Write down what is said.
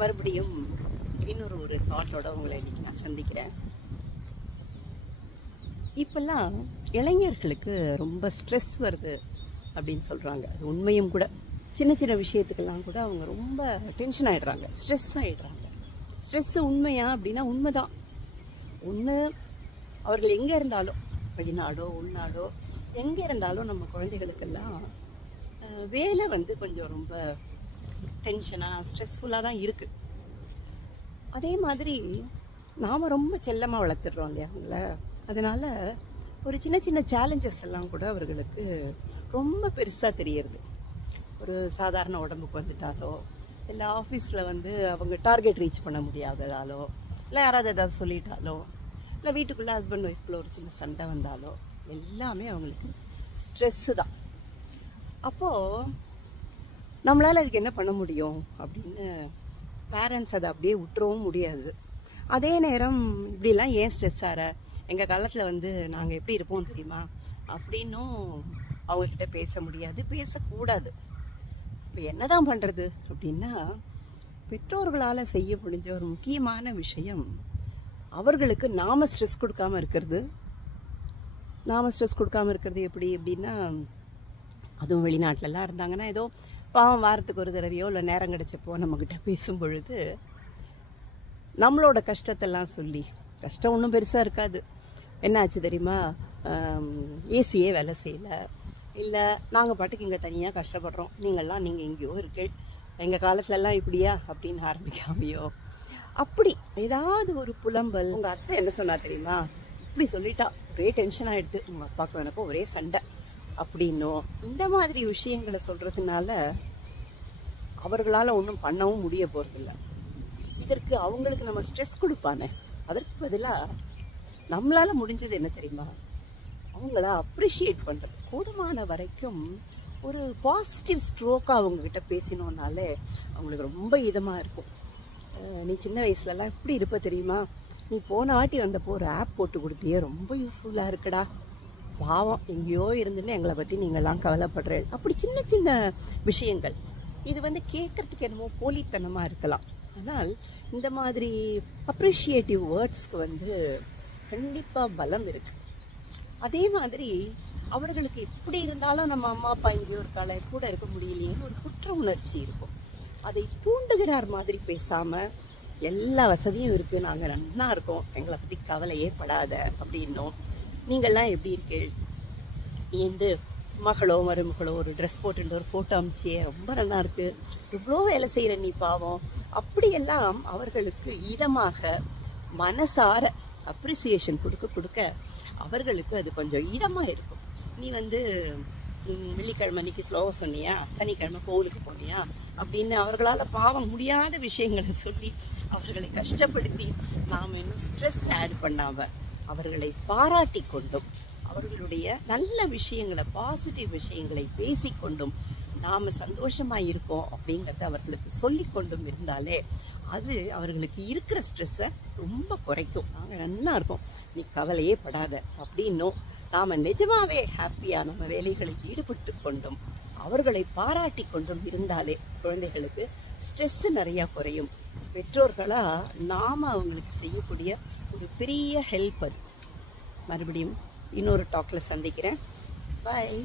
மறுபடியும் இன்னொரு தாட்டோட உங்களை இன்னைக்கு நான் சந்திக்கிறேன். இப்பெல்லாம் இளைஞர்களுக்கு ரொம்ப ஸ்ட்ரெஸ் வருது அப்படின்னு சொல்கிறாங்க. அது உண்மையும் கூட. சின்ன சின்ன விஷயத்துக்கெல்லாம் கூட அவங்க ரொம்ப டென்ஷன் ஆகிடுறாங்க, ஸ்ட்ரெஸ் ஆகிடுறாங்க. ஸ்ட்ரெஸ்ஸு உண்மையா அப்படின்னா உண்மைதான். ஒன்று, அவர்கள் எங்கே இருந்தாலும், வெளிநாடோ உள்நாடோ எங்கே இருந்தாலும் நம்ம குழந்தைகளுக்கெல்லாம் வேலை வந்து கொஞ்சம் ரொம்ப டென்ஷனாக ஸ்ட்ரெஸ்ஃபுல்லாக தான் இருக்குது. அதே மாதிரி நாம் ரொம்ப செல்லமாக வளர்த்துடுறோம் இல்லையா அவங்கள. அதனால் ஒரு சின்ன சின்ன சேலஞ்சஸ் எல்லாம் கூட அவர்களுக்கு ரொம்ப பெருசாக தெரியுது. ஒரு சாதாரண உடம்புக்கு வந்துட்டாலோ, இல்லை ஆஃபீஸில் வந்து அவங்க டார்கெட் ரீச் பண்ண முடியாததாலோ, இல்லை யாராவது ஏதாவது சொல்லிட்டாலோ, இல்லை வீட்டுக்குள்ளே ஹஸ்பண்ட் ஒய்ஃப்குள்ளே ஒரு சின்ன சண்டை வந்தாலோ, எல்லாமே அவங்களுக்கு ஸ்ட்ரெஸ்ஸு தான். அப்போது நம்மளால் அதுக்கு என்ன பண்ண முடியும் அப்படின்னு பேரண்ட்ஸ் அதை அப்படியே விட்டுறவும் முடியாது. அதே நேரம் இப்படிலாம் ஏன் ஸ்ட்ரெஸ் ஆகிற, எங்கள் காலத்தில் வந்து நாங்கள் எப்படி இருப்போம் தெரியுமா அப்படின்னும் அவங்கக்கிட்ட பேச முடியாது, பேசக்கூடாது. இப்போ என்ன தான் பண்ணுறது அப்படின்னா, பெற்றோர்களால் செய்ய முடிஞ்ச ஒரு முக்கியமான விஷயம் அவர்களுக்கு நாம் ஸ்ட்ரெஸ் கொடுக்காமல் இருக்கிறது. நாம் ஸ்ட்ரெஸ் கொடுக்காமல் இருக்கிறது எப்படி அப்படின்னா, அதுவும் வெளிநாட்டிலலாம் இருந்தாங்கன்னா ஏதோ பாவம் வாரத்துக்கு ஒரு தடவையோ இல்லை நேரம் கிடச்சப்போ நம்மக்கிட்ட பேசும் பொழுது நம்மளோட கஷ்டத்தெல்லாம் சொல்லி, கஷ்டம் ஒன்றும் பெருசாக இருக்காது. என்ன ஆச்சு தெரியுமா, ஏசியே வேலை செய்யலை, இல்லை நாங்கள் பாட்டுக்கு இங்கே தனியாக கஷ்டப்படுறோம், நீங்கள் எங்கேயோ இருக்கு, எங்கள் காலத்துலலாம் இப்படியா அப்படின்னு ஆரம்பிக்காமையோ, அப்படி ஏதாவது ஒரு புலம்பல். உங்கள் அத்தை என்ன சொன்னா தெரியுமா, இப்படி சொல்லிட்டா, ஒரே டென்ஷன் ஆகிடுது, உங்கள் அப்பாவுக்கும் எனக்கும் ஒரே சண்டை அப்படின்னும், இந்த மாதிரி விஷயங்களை சொல்கிறதுனால அவர்களால் ஒன்றும் பண்ணவும் முடிய போகிறதில்ல. இதற்கு அவங்களுக்கு நம்ம ஸ்ட்ரெஸ் கொடுப்பானே, அதற்கு பதிலாக நம்மளால் முடிஞ்சது என்ன தெரியுமா, அவங்கள அப்ரிஷியேட் பண்ணுறது. கூடுமான வரைக்கும் ஒரு பாசிட்டிவ் ஸ்ட்ரோக்காக அவங்கக்கிட்ட பேசினோன்னாலே அவங்களுக்கு ரொம்ப இதமாக இருக்கும். நீ சின்ன வயசுலலாம் எப்படி இருப்ப தெரியுமா, நீ போன வாட்டி வந்தப்போ ஒரு ஆப் போட்டு கொடுத்தியே, ரொம்ப யூஸ்ஃபுல்லாக இருக்குடா, பாவம் எங்கேயோ இருந்துன்னு எங்களை பற்றி நீங்கள்லாம் கவலைப்படுறேன். அப்படி சின்ன சின்ன விஷயங்கள். இது வந்து கேட்குறதுக்கு என்னமோ போலித்தனமாக இருக்கலாம், ஆனால் இந்த மாதிரி அப்ரிஷியேட்டிவ் வேர்ட்ஸ்க்கு வந்து கண்டிப்பாக பலம் இருக்குது. அதே மாதிரி அவர்களுக்கு எப்படி இருந்தாலும் நம்ம அம்மா அப்பா எங்கேயோ இருக்கால, கூட இருக்க முடியலையேன்னு ஒரு குற்ற உணர்ச்சி இருக்கும். அதை தூண்டுகிறார் மாதிரி பேசாமல், எல்லா வசதியும் இருக்குது, நாங்கள் நன்னா இருக்கோம், எங்களை பற்றி கவலையே படாத அப்படின்னும், நீங்கள்லாம் எப்படி இருக்கீள், நீ வந்து மகளோ மருமகளோ ஒரு ட்ரெஸ் போட்டுட்டு ஒரு ஃபோட்டோ அமிச்சியே, ரொம்ப நல்லா இருக்குது, இவ்வளோ வேலை செய்கிற நீ பாவம், அப்படியெல்லாம் அவர்களுக்கு இதமாக மனசார அப்ரிசியேஷன் கொடுக்க கொடுக்க அவர்களுக்கு அது கொஞ்சம் இதமாக இருக்கும். நீ வந்து வெள்ளிக்கிழமை அன்றைக்கி ஸ்லோவாக சொன்னியா, சனிக்கிழமை கோவிலுக்கு போனியா அப்படின்னு அவர்களால் பாவம் முடியாத விஷயங்களை சொல்லி அவர்களை கஷ்டப்படுத்தி நாம் இன்னும் ஸ்ட்ரெஸ் ஆட் பண்ணாமல் அவர்களை பாராட்டி கொண்டும் அவர்களுடைய நல்ல விஷயங்களை, பாசிட்டிவ் விஷயங்களை பேசிக்கொண்டும் நாம் சந்தோஷமாக இருக்கோம் அப்படிங்கிறத அவர்களுக்கு சொல்லி கொண்டும் இருந்தாலே அது அவர்களுக்கு இருக்கிற ஸ்ட்ரெஸ்ஸை ரொம்ப குறைக்கும். நாங்கள் நல்லா இருக்கோம், நீ கவலையே படாத அப்படின்னும், நாம் நிஜமாகவே ஹாப்பியாக நம்ம வேலைகளில் ஈடுபட்டு கொண்டும் அவர்களை பாராட்டி கொண்டும் இருந்தாலே குழந்தைகளுக்கு ஸ்ட்ரெஸ்ஸு நிறையா குறையும். பெற்றோர்களாக நாம் அவங்களுக்கு செய்யக்கூடிய ஒரு பெரிய ஹெல்ப் அது. மறுபடியும் இன்னொரு டாக்கில் சந்திக்கிறேன். பாய்.